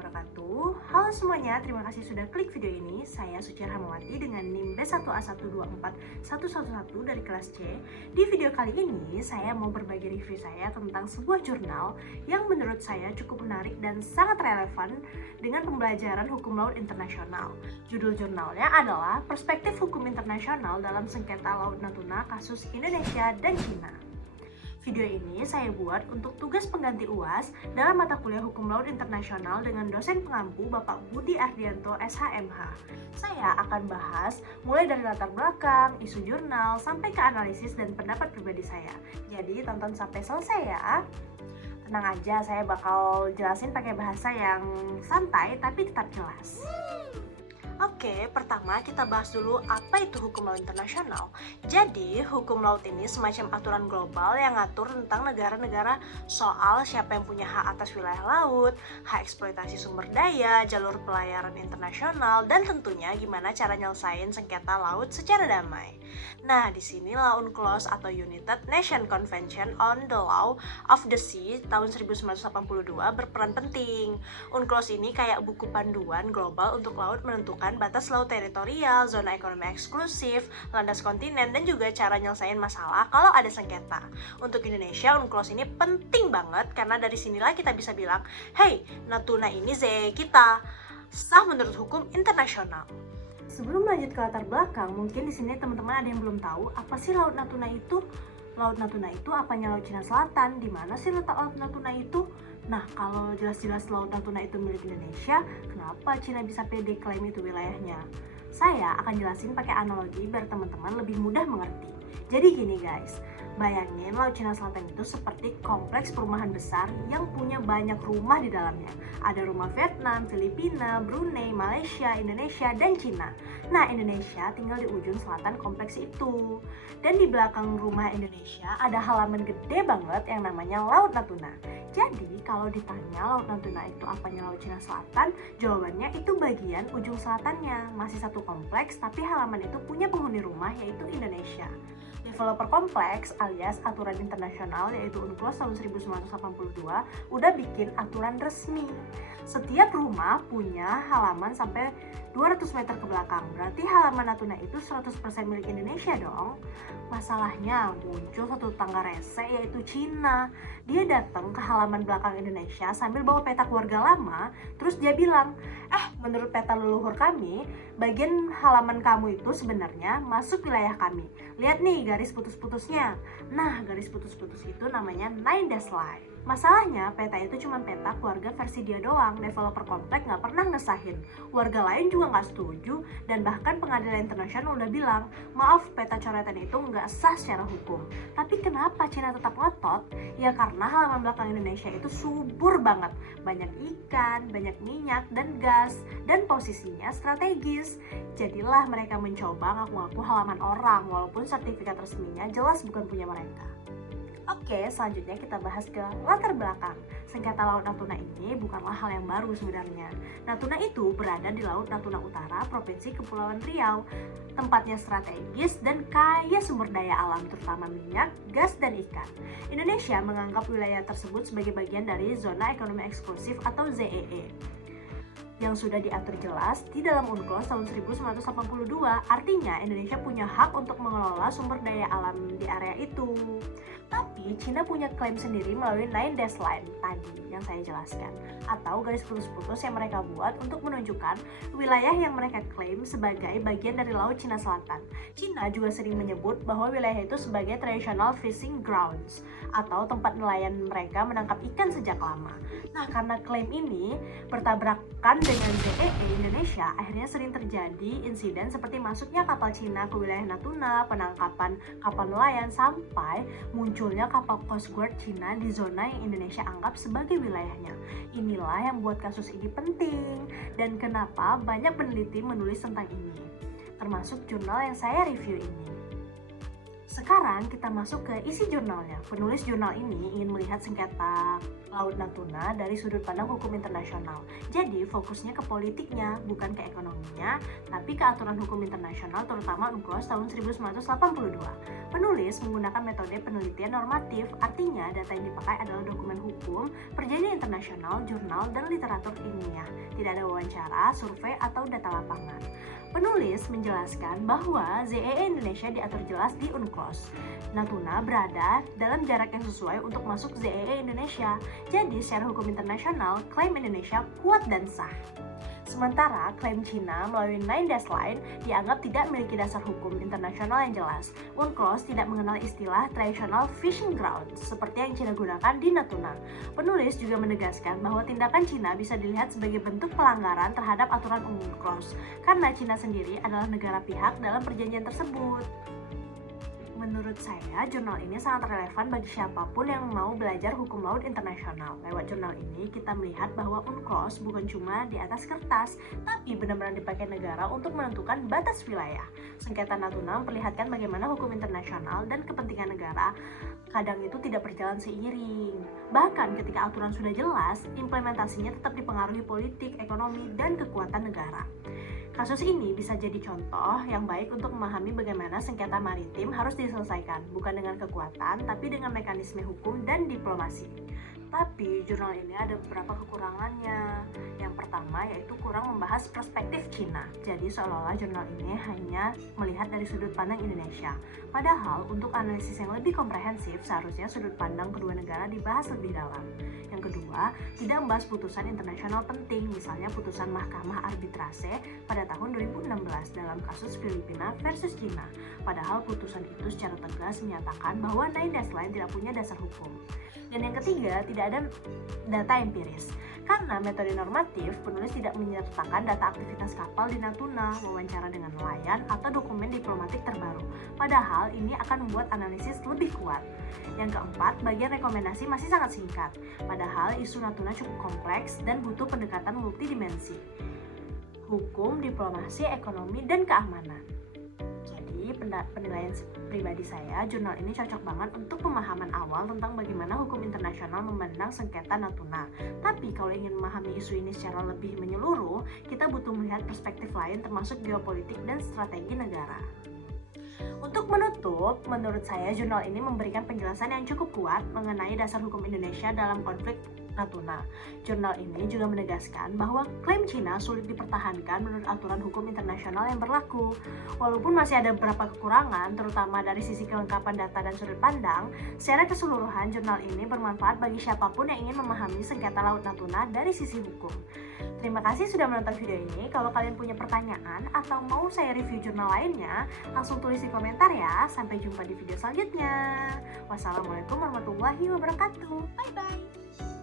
wabarakatuh. Halo semuanya, terima kasih sudah klik video ini. Saya Suci Rahmawati dengan NIM B1A124111 dari kelas C. Di video kali ini, saya mau berbagi review saya tentang sebuah jurnal yang menurut saya cukup menarik dan sangat relevan dengan pembelajaran hukum laut internasional. Judul jurnalnya adalah Perspektif Hukum Internasional dalam Sengketa Laut Natuna Kasus Indonesia dan Cina. Video ini saya buat untuk tugas pengganti UAS dalam mata kuliah Hukum Laut Internasional dengan dosen pengampu Bapak Budi Ardianto SHMH. Saya akan bahas mulai dari latar belakang, isu jurnal, sampai ke analisis dan pendapat pribadi saya. Jadi tonton sampai selesai ya. Tenang aja, saya bakal jelasin pakai bahasa yang santai tapi tetap jelas. Oke, pertama kita bahas dulu apa itu hukum laut internasional. Jadi, hukum laut ini semacam aturan global yang ngatur tentang negara-negara soal siapa yang punya hak atas wilayah laut, hak eksploitasi sumber daya, jalur pelayaran internasional, dan tentunya gimana cara nyelesain sengketa laut secara damai. Nah, di sinilah UNCLOS atau United Nations Convention on the Law of the Sea tahun 1982 berperan penting. UNCLOS ini kayak buku panduan global untuk laut menentukan batas laut teritorial, zona ekonomi eksklusif, landas kontinen, dan juga cara nyelesain masalah kalau ada sengketa. Untuk Indonesia, UNCLOS ini penting banget karena dari sinilah kita bisa bilang, hey, Natuna ini ZEE kita, sah menurut hukum internasional. Sebelum lanjut ke latar belakang, mungkin di sini teman-teman ada yang belum tahu apa sih Laut Natuna itu? Laut Natuna itu apanya Laut Cina Selatan? Di mana sih letak Laut Natuna itu? Nah, kalau jelas-jelas Laut Natuna itu milik Indonesia, kenapa Cina bisa pede klaim itu wilayahnya? Saya akan jelasin pakai analogi biar teman-teman lebih mudah mengerti. Jadi gini guys, bayangin Laut Cina Selatan itu seperti kompleks perumahan besar yang punya banyak rumah di dalamnya. Ada rumah Vietnam, Filipina, Brunei, Malaysia, Indonesia, dan Cina. Nah, Indonesia tinggal di ujung selatan kompleks itu. Dan di belakang rumah Indonesia ada halaman gede banget yang namanya Laut Natuna. Jadi, kalau ditanya Laut Natuna itu apanya Laut Cina Selatan, jawabannya itu bagian ujung selatannya. Masih satu kompleks, tapi halaman itu punya penghuni rumah yaitu Indonesia. Developer kompleks alias aturan internasional yaitu UNCLOS tahun 1982 udah bikin aturan resmi. Setiap rumah punya halaman sampai 200 meter ke belakang. Berarti halaman Natuna itu 100% milik Indonesia dong. Masalahnya muncul satu tetangga rese yaitu Cina. Dia datang ke halaman belakang Indonesia sambil bawa peta keluarga lama. Terus dia bilang, menurut peta leluhur kami, bagian halaman kamu itu sebenarnya masuk wilayah kami. Lihat nih garis putus-putusnya. Nah, garis putus-putus itu namanya 9-dash line. Masalahnya, peta itu cuma peta keluarga versi dia doang. Developer komplek nggak pernah ngesahin. Warga lain juga nggak setuju, dan bahkan pengadilan internasional udah bilang, maaf, peta coretan itu nggak sah secara hukum. Tapi kenapa Cina tetap ngotot? Ya karena halaman belakang Indonesia itu subur banget. Banyak ikan, banyak minyak, dan gas. Dan posisinya strategis. Jadilah mereka mencoba ngaku-ngaku halaman orang, walaupun sertifikat resminya jelas bukan punya mereka. Oke, selanjutnya kita bahas ke latar belakang. Sengketa Laut Natuna ini bukanlah hal yang baru sebenarnya. Natuna itu berada di Laut Natuna Utara, Provinsi Kepulauan Riau. Tempatnya strategis dan kaya sumber daya alam, terutama minyak, gas, dan ikan. Indonesia menganggap wilayah tersebut sebagai bagian dari Zona Ekonomi Eksklusif atau ZEE. Yang sudah diatur jelas di dalam UNCLOS tahun 1982, artinya Indonesia punya hak untuk mengelola sumber daya alam di area itu. Tapi Cina punya klaim sendiri melalui 9-dash line tadi yang saya jelaskan, atau garis putus-putus yang mereka buat untuk menunjukkan wilayah yang mereka klaim sebagai bagian dari Laut Cina Selatan. Cina juga sering menyebut bahwa wilayah itu sebagai traditional fishing grounds, atau tempat nelayan mereka menangkap ikan sejak lama. Nah, karena klaim ini bertabrakan dengan ZEE Indonesia, akhirnya sering terjadi insiden seperti masuknya kapal Cina ke wilayah Natuna, penangkapan kapal nelayan, sampai munculnya kapal Coast Guard Cina di zona yang Indonesia anggap sebagai wilayahnya. Inilah yang buat kasus ini penting, dan kenapa banyak peneliti menulis tentang ini, termasuk jurnal yang saya review ini. Sekarang kita masuk ke isi jurnalnya. Penulis jurnal ini ingin melihat sengketa Laut Natuna dari sudut pandang hukum internasional. Jadi fokusnya ke politiknya, bukan ke ekonominya, tapi ke aturan hukum internasional terutama UNCLOS tahun 1982. Penulis menggunakan metode penelitian normatif, artinya data yang dipakai adalah dokumen hukum, perjanjian internasional, jurnal, dan literatur ilmiah. Tidak ada wawancara, survei, atau data lapangan. Penulis menjelaskan bahwa ZEE Indonesia diatur jelas di UNCLOS. Natuna berada dalam jarak yang sesuai untuk masuk ZEE Indonesia. Jadi secara hukum internasional, klaim Indonesia kuat dan sah. Sementara klaim Cina melalui Nine Dash Line dianggap tidak memiliki dasar hukum internasional yang jelas. UNCLOS tidak mengenal istilah traditional fishing grounds seperti yang Cina gunakan di Natuna. Penulis juga menegaskan bahwa tindakan Cina bisa dilihat sebagai bentuk pelanggaran terhadap aturan UNCLOS karena Cina sendiri adalah negara pihak dalam perjanjian tersebut. Menurut saya, jurnal ini sangat relevan bagi siapapun yang mau belajar hukum laut internasional. Lewat jurnal ini, kita melihat bahwa UNCLOS bukan cuma di atas kertas, tapi benar-benar dipakai negara untuk menentukan batas wilayah. Sengketa Natuna memperlihatkan bagaimana hukum internasional dan kepentingan negara kadang itu tidak berjalan seiring. Bahkan ketika aturan sudah jelas, implementasinya tetap dipengaruhi politik, ekonomi, dan kekuatan negara. Kasus ini bisa jadi contoh yang baik untuk memahami bagaimana sengketa maritim harus diselesaikan, bukan dengan kekuatan, tapi dengan mekanisme hukum dan diplomasi. Tapi jurnal ini ada beberapa kekurangannya. Yang pertama yaitu kurang membahas perspektif Cina. Jadi seolah-olah jurnal ini hanya melihat dari sudut pandang Indonesia. Padahal untuk analisis yang lebih komprehensif seharusnya sudut pandang kedua negara dibahas lebih dalam. Yang kedua, tidak membahas putusan internasional penting, misalnya putusan Mahkamah Arbitrase pada tahun 2016 dalam kasus Filipina versus Cina. Padahal putusan itu secara tegas menyatakan bahwa Nine Dash Line tidak punya dasar hukum. Dan yang ketiga, tidak ada data empiris. Karena metode normatif, penulis tidak menyertakan data aktivitas kapal di Natuna, wawancara dengan nelayan, atau dokumen diplomatik terbaru. Padahal ini akan membuat analisis lebih kuat. Yang keempat, bagian rekomendasi masih sangat singkat. Padahal isu Natuna cukup kompleks dan butuh pendekatan multidimensi. Hukum, diplomasi, ekonomi, dan keamanan. Jadi, penilaian pribadi saya, jurnal ini cocok banget untuk pemahaman awal tentang bagaimana hukum internasional memandang sengketa Natuna. Tapi kalau ingin memahami isu ini secara lebih menyeluruh, kita butuh melihat perspektif lain termasuk geopolitik dan strategi negara. Untuk menutup, menurut saya jurnal ini memberikan penjelasan yang cukup kuat mengenai dasar hukum Indonesia dalam konflik Natuna. Jurnal ini juga menegaskan bahwa klaim Cina sulit dipertahankan menurut aturan hukum internasional yang berlaku. Walaupun masih ada beberapa kekurangan, terutama dari sisi kelengkapan data dan sudut pandang, secara keseluruhan jurnal ini bermanfaat bagi siapapun yang ingin memahami sengketa Laut Natuna dari sisi hukum. Terima kasih sudah menonton video ini. Kalau kalian punya pertanyaan atau mau saya review jurnal lainnya, langsung tulis di komentar ya. Sampai jumpa di video selanjutnya. Wassalamualaikum warahmatullahi wabarakatuh. Bye-bye.